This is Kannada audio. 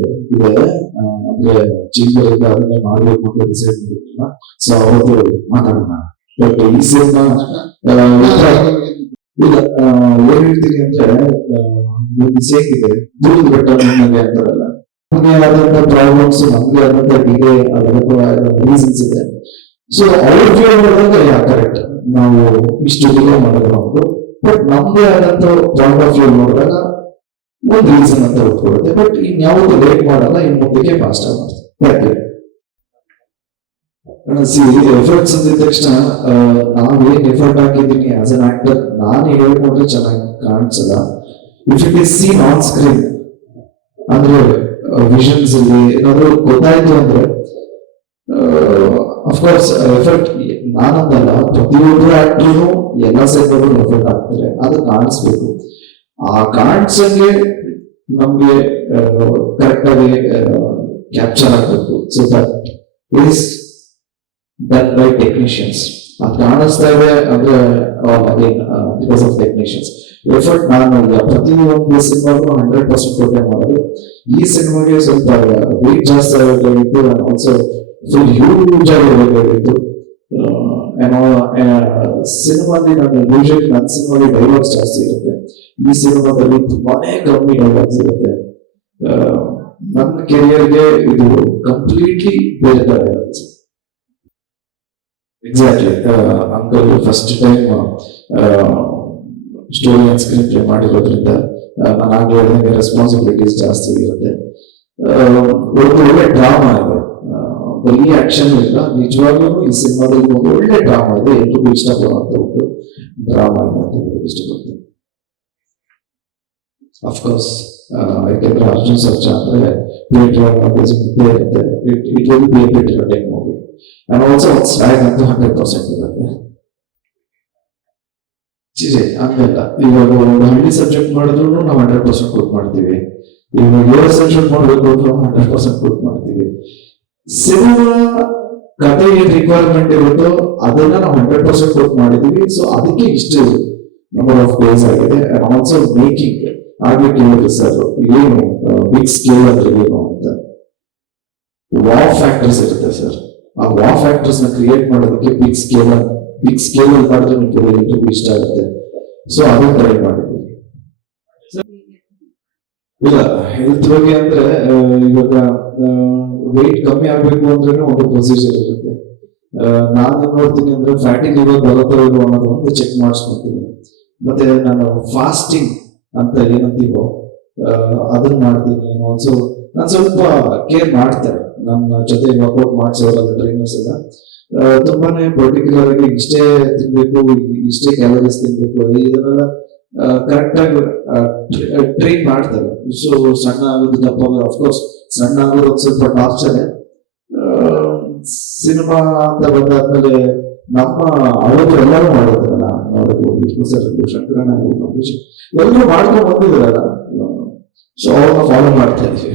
ಇದೆ. ಅಂದ್ರೆ ಇಂದ ಅದನ್ನೇ ಮಾಡಬೇಕು ಅಂತ ಡಿಸೈಡ್ ಸೊ ಅವತ್ತು ಮಾತಾಡೋಣ. ಈ ಸಿನಿಮಾ ಹೇಳ್ತೀನಿ ಅಂದ್ರೆ ಇದೆ. ದೂರದ ಬೆಟ್ಟ ಅಂತ ಅಂತಾರಲ್ಲ ನಮಗೆ ಆದಂತ ಪ್ರಾಬ್ಲಮ್ಸ್ ನಮಗೆ ಆದಂತ ರೀಸನ್ಸ್ ಇದೆ. ಸೊ ಅವ್ರ ಮಾಡಿದಾಗ ಯಾ ಕರೆಕ್ಟ್ ನಾವು ಇಷ್ಟು ಡಿಲೇ ಮಾಡೋದು ಬಟ್ ನಮ್ದೇ ಆದಂತ ಪಾಯಿಂಟ್ ಆಫ್ ನೋಡಿದಾಗ ಒಂದು ರೀಸನ್ ಅಂತ ಒಪ್ಕೊಳ್ಳುತ್ತೆ ಬಟ್ ಇನ್ಯಾವುದು ಲೇಟ್ ಮಾಡಲ್ಲ, ಇನ್ ಮುಂದಕ್ಕೆ ಫಾಸ್ಟ್ ಮಾಡ್ತೀವಿ ಸಿ ಎಫರ್ಟ್ಸ್ ಅಂದಿದ ತಕ್ಷಣ ನಾನು ಏನ್ ಎಫರ್ಟ್ ಹಾಕಿದ್ದೀನಿ ಆಸ್ ಅನ್ ಆಕ್ಟರ್ ನಾನು ಹೇಳ್ಕೊಂಡ್ರೆ ಚೆನ್ನಾಗಿ ಕಾಣಿಸಲ್ಲ. If it is seen on screen ಅಂದ್ರೆ ವಿಷನ್ಸ್ ಅಲ್ಲಿ ಏನಾದ್ರು ಗೊತ್ತಾಯ್ತು ಅಂದ್ರೆ ಅಫ್ಕೋರ್ಸ್ ಎಫರ್ಟ್ ನಾನಂದಲ್ಲ ಪ್ರತಿಯೊಬ್ಬರು ಆಕ್ಟರ್ನು ಎಲ್ಲ ಸೆಟ್ ಎಫರ್ಟ್ ಹಾಕ್ತಾರೆ. ಅದು ಕಾಣಿಸ್ಬೇಕು. ಆ ಕಾಣಿಸಂಗೆ ನಮ್ಗೆ ಕರೆಕ್ಟ್ ಆಗಿ ಕ್ಯಾಪ್ಚರ್ ಆಗ್ಬೇಕು. So that is done by technicians ಅದು ಕಾಣಿಸ್ತಾ ಇದೆ ಅಂದ್ರೆ again because of technicians effort ನಾನು ಪ್ರತಿ ಒಂದು ಸಿನಿಮಾಗೂ ಹಂಡ್ರೆಡ್ ಪರ್ಸೆಂಟ್ ಕೊಟ್ಟೆ ಮಾಡೋದು. ಈ ಸಿನಿಮಾಗೆ ಸ್ವಲ್ಪ ವೇಟ್ ಜಾಸ್ತಿ ಆಗಬೇಕಾಗಿತ್ತು ಆಲ್ಸೋ ಫುಲ್ ಹ್ಯೂಜ್ ಆಗಿರಬೇಕಾಗಿತ್ತು ಸಿನಿಮಾದಲ್ಲಿ ನಾನು ಯೂಶಲಿ ನನ್ನ ಸಿನಿಮಾದಲ್ಲಿ ಡೈಲಾಗ್ಸ್ ಜಾಸ್ತಿ ಇರುತ್ತೆ. ಈ ಸಿನಿಮಾದಲ್ಲಿ ತುಂಬಾನೇ ಕಮ್ಮಿ ಡೈಲಾಗ್ಸ್ ಇರುತ್ತೆ. ನನ್ನ ಕೆರಿಯರ್ಗೆ ಇದು ಕಂಪ್ಲೀಟ್ಲಿ ಬೇರೆ ಇರುತ್ತೆ. Exactly uncle first time story and screen play ಮಾಡಿರೋದ್ರಿಂದ ನಾನು ಆಗ್ಲೇ ರೆಸ್ಪಾನ್ಸಿಬಿಲಿಟೀಸ್ ಜಾಸ್ತಿ ಇರುತ್ತೆ. ಒಂದು ಒಳ್ಳೆ ಡ್ರಾಮಾ ಇದೆ. ಬರೀ ಆಕ್ಷನ್ ಇಲ್ಲ. ನಿಜವಾಗ್ಲೂ ಈ ಸಿನಿಮಾದಲ್ಲಿ ಒಂದು ಒಳ್ಳೆ ಡ್ರಾಮಾ ಇದೆ. ಎಲ್ರಿಗೂ ಇಷ್ಟಪಡುವಂತ ಒಂದು ಡ್ರಾಮಾ ಇದೆ ಅಂತ ಹೇಳಿ ಇಷ್ಟಪಡ್ತೀನಿ. ಅಫ್ಕೋರ್ಸ್ ಯಾಕೆಂದ್ರೆ ಅರ್ಜುನ್ ಸರ್ಜಾ ಅಂದ್ರೆ ಇರುತ್ತೆ. It will be a time movie and also swag ಅಂತೂ ಹಂಡ್ರೆಡ್ ಪರ್ಸೆಂಟ್ ಇರುತ್ತೆ. ಚಿಜೆ ಹಂಗಲ್ಲ. ಇವಾಗ ಒಂದು ಹಳ್ಳಿ ಸಬ್ಜೆಕ್ಟ್ ಮಾಡಿದ್ರು ನಾವು ಹಂಡ್ರೆಡ್ ಪರ್ಸೆಂಟ್ ಕೊಟ್ ಮಾಡ್ತೀವಿ. ಇವಾಗ ಏರ್ ಸಬ್ಜೆಕ್ಟ್ ಮಾಡಬೇಕು ಅಂದ್ರೆ ಹಂಡ್ರೆಡ್ ಪರ್ಸೆಂಟ್ ಕೊಟ್ ಮಾಡ್ತೀವಿ. ಸಿನಿಮಾ ಕತೆ ಏನ್ ರಿಕ್ವೈರ್ಮೆಂಟ್ ಇರುತ್ತೋ ಅದನ್ನ ನಾವು ಹಂಡ್ರೆಡ್ ಪರ್ಸೆಂಟ್ ವರ್ಕ್ ಮಾಡಿದೀವಿ ಸೊ ಅದಕ್ಕೆ ಇಷ್ಟು ನಂಬರ್ ಆಫ್ ಡೇಸ್ ಆಗಿದೆ. ಆಲ್ಸೋ ಮೇಕಿಂಗ್ ಹಾಗೆ ಕೇಳಿದ್ರು ಸರ್ ಏನು ಬಿಗ್ ಸ್ಕೇಲ್ ಅಂದ್ರೆ ಏನು ಅಂತ. ವಾ ಫ್ಯಾಕ್ಟರ್ಸ್ ಇರುತ್ತೆ ಸರ್ ಆ ವಾ ಫ್ಯಾಕ್ಟರ್ಸ್ನ ಕ್ರಿಯೇಟ್ ಮಾಡೋದಕ್ಕೆ ಬಿಗ್ ಸ್ಕೇಲ್ ಬಿಗ್ ಸ್ಕೇಲ್ ಅಲ್ಲಿ ಮಾಡಿದ್ರೆ ನಿಮ್ಗೆ ಇಷ್ಟ ಆಗುತ್ತೆ. ಸೊ ಅದನ್ನ ಟ್ರೈ ಮಾಡಿದ್ವಿ ಇಲ್ಲ ಹೆಲ್ತ್ ಬಗ್ಗೆ ಅಂದ್ರೆ ಇವಾಗ ವೆಯ್ಟ್ ಕಮ್ಮಿ ಆಗ್ಬೇಕು ಅಂದ್ರೆ ಒಂದು ಪ್ರೊಸೀಜರ್ ಇರುತ್ತೆ. ನಾನು ನೋಡ್ತೀನಿ ಅಂದ್ರೆ ಫ್ಯಾಟಿ ಇರೋ ಬರುತ್ತೋ ಇರೋ ಅನ್ನೋದು ಒಂದು ಚೆಕ್ ಮಾಡಿಸ್ಕೊತೀನಿ ಮತ್ತೆ ನಾನು ಫಾಸ್ಟಿಂಗ್ ಅಂತ ಏನಂತೀವೋ ಅದನ್ನ ಮಾಡ್ತೀನಿ. ಆಲ್ಸೋ ನಾನು ಸ್ವಲ್ಪ ಕೇರ್ ಮಾಡ್ತಾರೆ ನನ್ನ ಜೊತೆ ವರ್ಕೌಟ್ ಮಾಡಿಸೋರಲ್ಲ ಟ್ರೈನರ್ಸ್ ಎಲ್ಲ. ತುಂಬಾನೇ ಪರ್ಟಿಕ್ಯುಲರ್ ಆಗಿ ಇಷ್ಟೇ ತಿನ್ಬೇಕು ಇಷ್ಟೇ ಕ್ಯಾಲರೀಸ್ ತಿನ್ಬೇಕು ಇದನ್ನೆಲ್ಲ ಕರೆಕ್ಟ್ ಆಗಿ ಟ್ರೈನ್ ಮಾಡ್ತಾರೆ. ಸೊ ಸಣ್ಣ ಆಗೋದು ದಪ್ಪ ಅಫ್ಕೋರ್ಸ್ ಸಣ್ಣ ಆಗೋದು ಒಂದ್ ಸ್ವಲ್ಪ ಟಾರ್ಚರ್ ಸಿನಿಮಾ ಅಂತ ಬಂದಾದ್ಮೇಲೆ ನಮ್ಮ ಅವರು ಎಲ್ಲರೂ ಮಾಡಿದ್ರಲ್ಲ ನೋಡಬಹುದು ವಿಷ್ಣು ಸರ್ ಶಂಕರಣ್ಣ ಎಲ್ಲರೂ ಮಾಡ್ಕೊಂಡು ಬಂದಿದ್ರಲ್ಲ ಸೊ ಅವ್ರನ್ನ ಫಾಲೋ ಮಾಡ್ತಾ ಇದೀವಿ